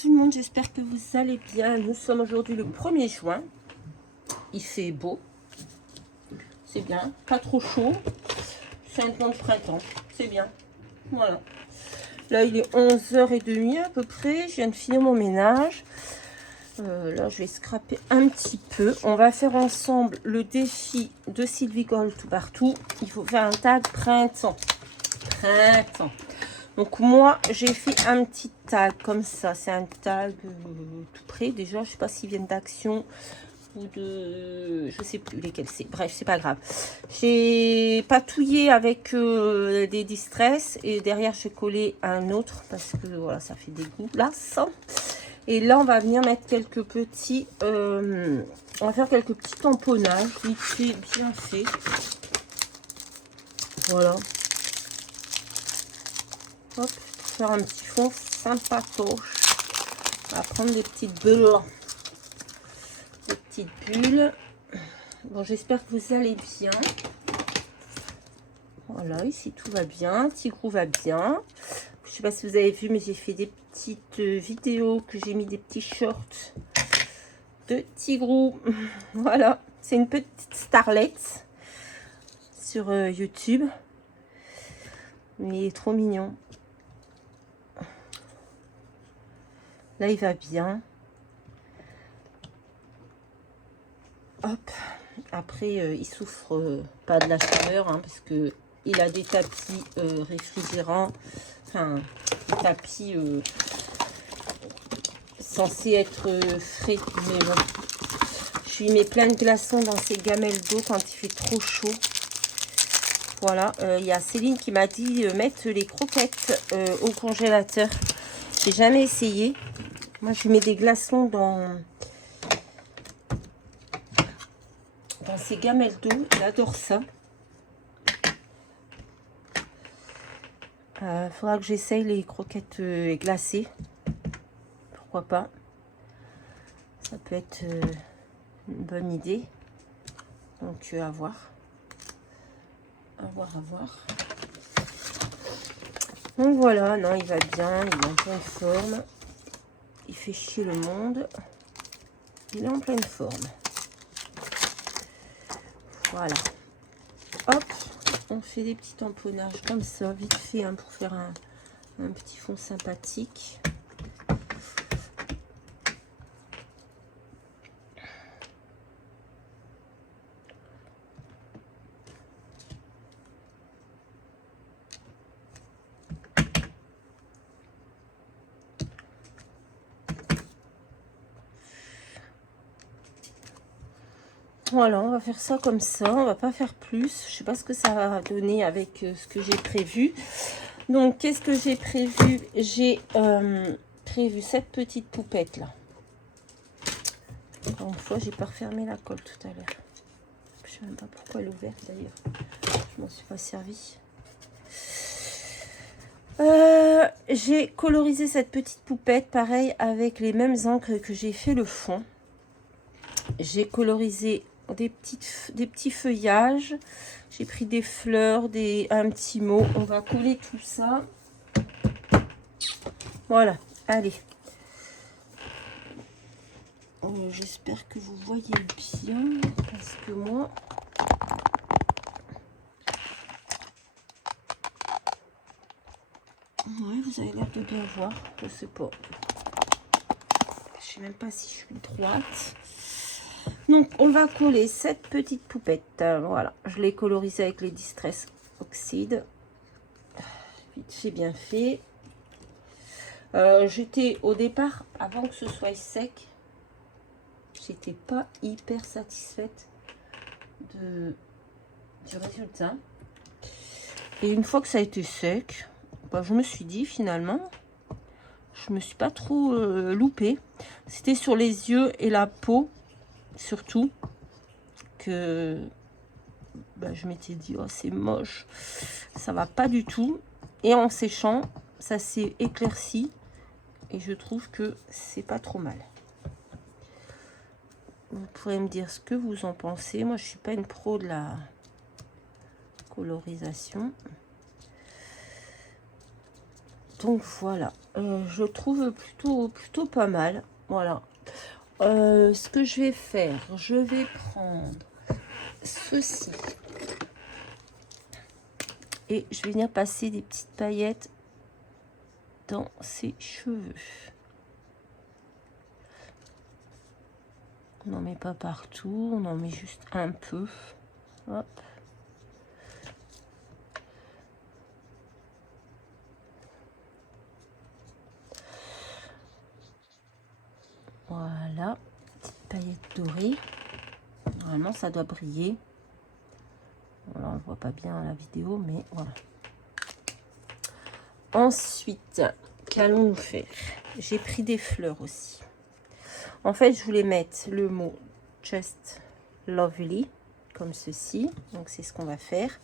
tout le monde, j'espère que vous allez bien. Nous sommes aujourd'hui le 1er juin. Il fait beau. C'est bien. Pas trop chaud. C'est un temps de printemps. C'est bien. Voilà. Là, il est 11h30 à peu près. Je viens de finir mon ménage. Là, je vais scraper un petit peu. On va faire ensemble le défi de Sylvie Gold tout partout. Il faut faire un tag printemps. Printemps. Donc moi, j'ai fait un petit tag comme ça. C'est un tag tout près. Déjà, je sais pas s'ils viennent d'Action ou de... Je sais plus lesquels c'est. Bref, c'est pas grave. J'ai patouillé avec des distress. Et derrière, j'ai collé un autre. Parce que voilà, ça fait des gousses. Et là, on va venir mettre quelques petits... on va faire quelques petits tamponnages. Vite fait, bien fait. Voilà. Hop, faire un petit fond sympatoche. On va prendre des petites bulles. Des petites bulles. Bon, j'espère que vous allez bien. Voilà, ici tout va bien. Tigrou va bien. Je sais pas si vous avez vu, mais j'ai fait des petites vidéos que j'ai mis des petits shorts de Tigrou. Voilà, c'est une petite starlette sur YouTube. Mais il est trop mignon. Là, il va bien. Hop. Après, il souffre pas de la chaleur, hein, parce que il a des tapis réfrigérants. Enfin, des tapis censés être frais. Mais bon, je lui mets plein de glaçons dans ses gamelles d'eau quand il fait trop chaud. Voilà. Il y a Céline qui m'a dit mettre les croquettes au congélateur. J'ai jamais essayé. Moi, je lui mets des glaçons dans ses gamelles d'eau. Il adore ça. Faudra que j'essaye les croquettes glacées. Pourquoi pas. Ça peut être une bonne idée. Donc, à voir. À voir, à voir. Donc, voilà. Non, il va bien. Il est en pleine forme. Il fait chier le monde. Il est en pleine forme. Voilà. Hop. On fait des petits tamponnages comme ça, vite fait, hein, pour faire un petit fond sympathique. Voilà, on va faire ça comme ça, on va pas faire plus. Je sais pas ce que ça va donner avec ce que j'ai prévu. Donc, qu'est-ce que j'ai prévu? J'ai prévu cette petite poupette là. Encore une fois, j'ai pas refermé la colle tout à l'heure. Je sais même pas pourquoi elle est ouverte d'ailleurs. Je m'en suis pas servi. J'ai colorisé cette petite poupette pareil avec les mêmes encres que j'ai fait le fond. J'ai colorisé des petits feuillages. J'ai pris des fleurs, un petit mot. On va coller tout ça. Voilà, allez. J'espère que vous voyez bien. Parce que moi... Ouais, vous avez l'air de bien voir. Je sais pas. Je sais même pas si je suis droite. Donc, on va coller cette petite poupette. Voilà, je l'ai colorisée avec les Distress Oxide. Vite fait, bien fait. J'étais au départ, avant que ce soit sec, j'étais pas hyper satisfaite du résultat. Et une fois que ça a été sec, bah, je me suis dit finalement, je me suis pas trop loupée. C'était sur les yeux et la peau, surtout, que bah, je m'étais dit, oh c'est moche, ça va pas du tout. Et en séchant, ça s'est éclairci. Et je trouve que c'est pas trop mal. Vous pourrez me dire ce que vous en pensez. Moi, je suis pas une pro de la colorisation. Donc voilà, je trouve plutôt pas mal. Voilà. Ce que je vais faire, je vais prendre ceci. Et je vais venir passer des petites paillettes dans ses cheveux. On n'en met pas partout, on en met juste un peu. Hop. Voilà, petite paillette dorée. Normalement, ça doit briller. Voilà, on ne voit pas bien la vidéo, mais voilà. Ensuite, qu'allons-nous faire? J'ai pris des fleurs aussi. En fait, je voulais mettre le mot Just Lovely, comme ceci. Donc, c'est ce qu'on va faire.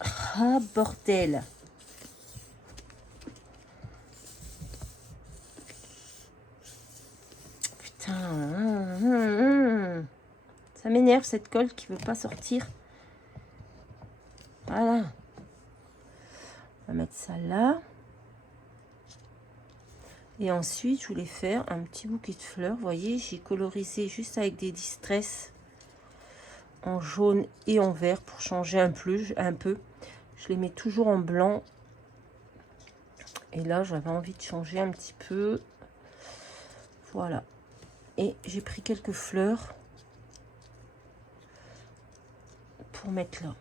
Ah, bordel! Putain! Ça m'énerve, cette colle qui veut pas sortir. Voilà. On va mettre ça là. Et ensuite, je voulais faire un petit bouquet de fleurs. Vous voyez, j'ai colorisé juste avec des distress en jaune et en vert pour changer un peu. Je les mets toujours en blanc. Et là, j'avais envie de changer un petit peu. Voilà. Et j'ai pris quelques fleurs pour mettre là.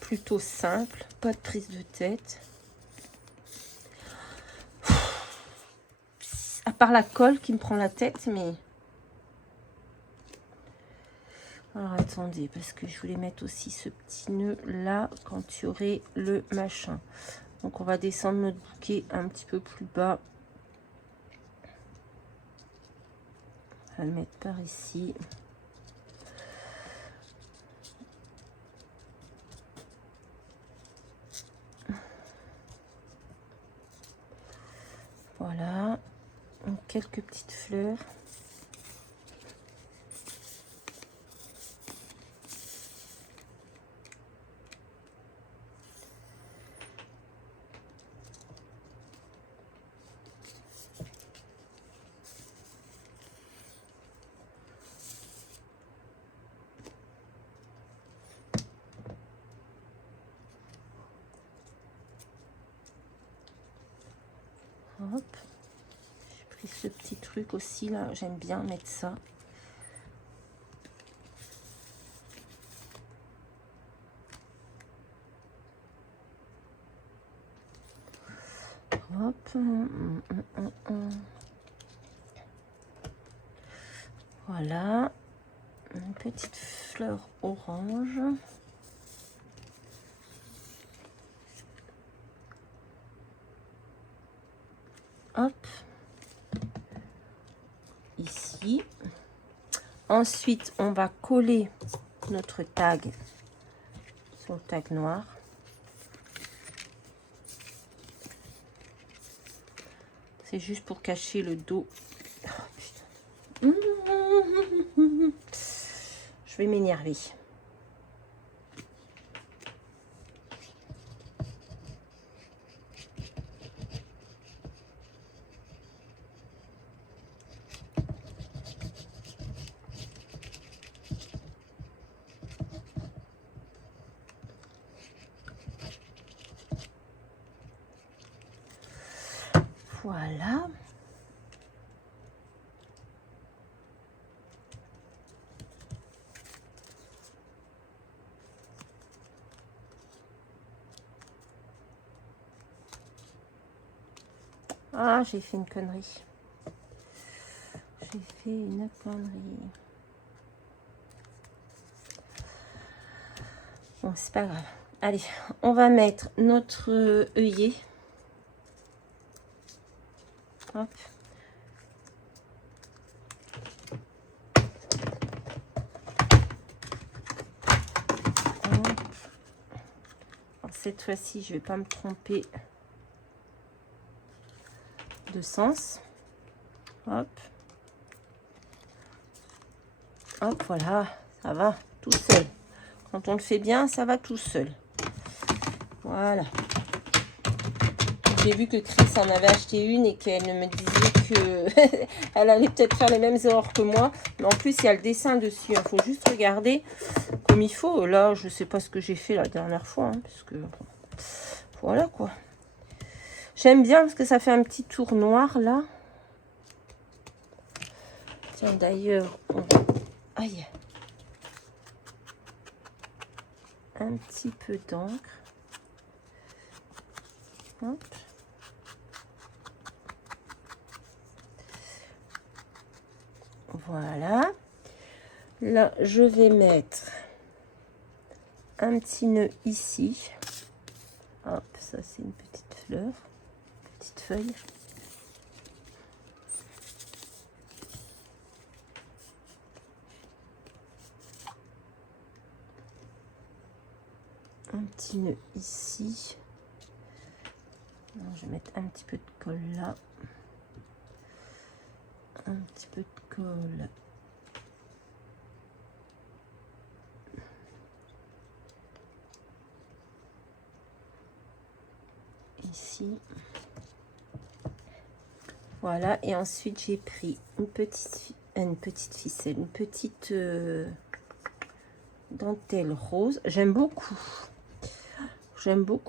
Plutôt simple, pas de prise de tête. À part la colle qui me prend la tête, mais... Alors attendez, parce que je voulais mettre aussi ce petit nœud là quand tu aurais le machin. Donc on va descendre notre bouquet un petit peu plus bas. On va le mettre par ici. Voilà. Donc, quelques petites fleurs. Hop. J'ai pris ce petit truc aussi là. J'aime bien mettre ça. Hop. Voilà. Une petite fleur orange. Hop. Ici. Ensuite, on va coller notre tag sur le tag noir. C'est juste pour cacher le dos. Oh, je vais m'énerver. Voilà. Ah, j'ai fait une connerie. J'ai fait une connerie. Bon, c'est pas grave. Allez, on va mettre notre œillet. Hop. Hop. Alors, cette fois-ci, je vais pas me tromper de sens. Hop. Hop, voilà, ça va tout seul. Quand on le fait bien, ça va tout seul. Voilà. J'ai vu que Chris en avait acheté une et qu'elle me disait que elle allait peut-être faire les mêmes erreurs que moi. Mais en plus, il y a le dessin dessus. Il faut juste regarder comme il faut. Là, je ne sais pas ce que j'ai fait la dernière fois. Hein, parce que, bon, voilà quoi. J'aime bien parce que ça fait un petit tour noir là. Tiens, d'ailleurs, on va... Aïe. Un petit peu d'encre. Hop. Voilà. Là, je vais mettre un petit nœud ici. Hop, ça c'est une petite fleur, petite feuille. Un petit nœud ici. Alors, je vais mettre un petit peu de colle là. Un petit peu de colle ici. Voilà, et ensuite j'ai pris une petite ficelle, une petite dentelle rose. J'aime beaucoup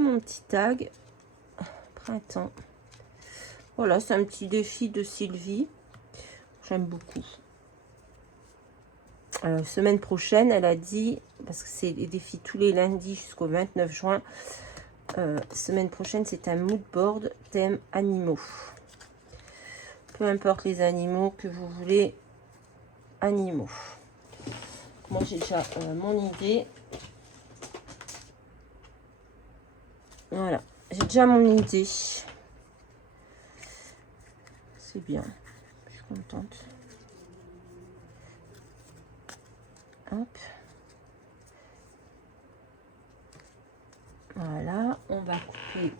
mon petit tag printemps. Voilà, c'est un petit défi de Sylvie. J'aime beaucoup. Semaine prochaine, elle a dit, parce que c'est des défis tous les lundis jusqu'au 29 juin, semaine prochaine, c'est un mood board thème animaux. Peu importe les animaux que vous voulez, animaux. Moi, j'ai déjà mon idée. Voilà, j'ai déjà mon idée. C'est bien, je suis contente. Hop. Voilà, on va couper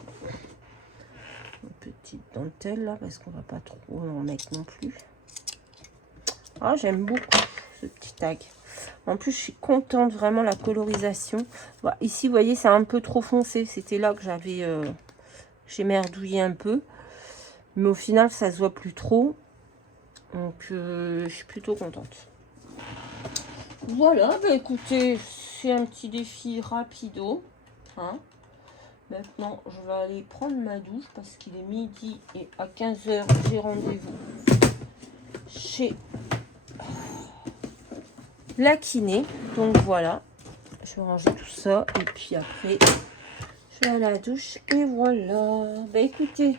une petite dentelle là parce qu'on va pas trop en mettre non plus. Ah, j'aime beaucoup ce petit tag. En plus, je suis contente vraiment la colorisation. Voilà, ici, vous voyez, c'est un peu trop foncé. C'était là que j'ai merdouillé un peu. Mais au final, ça se voit plus trop. Donc, je suis plutôt contente. Voilà, bah écoutez, c'est un petit défi rapido. Hein. Maintenant, je vais aller prendre ma douche parce qu'il est midi et à 15 h, j'ai rendez-vous chez la kiné. Donc voilà, je vais ranger tout ça et puis après, je vais à la douche et voilà. Bah écoutez,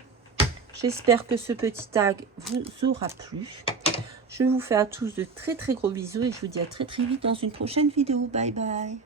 j'espère que ce petit tag vous aura plu. Je vous fais à tous de très très gros bisous et je vous dis à très très vite dans une prochaine vidéo. Bye bye.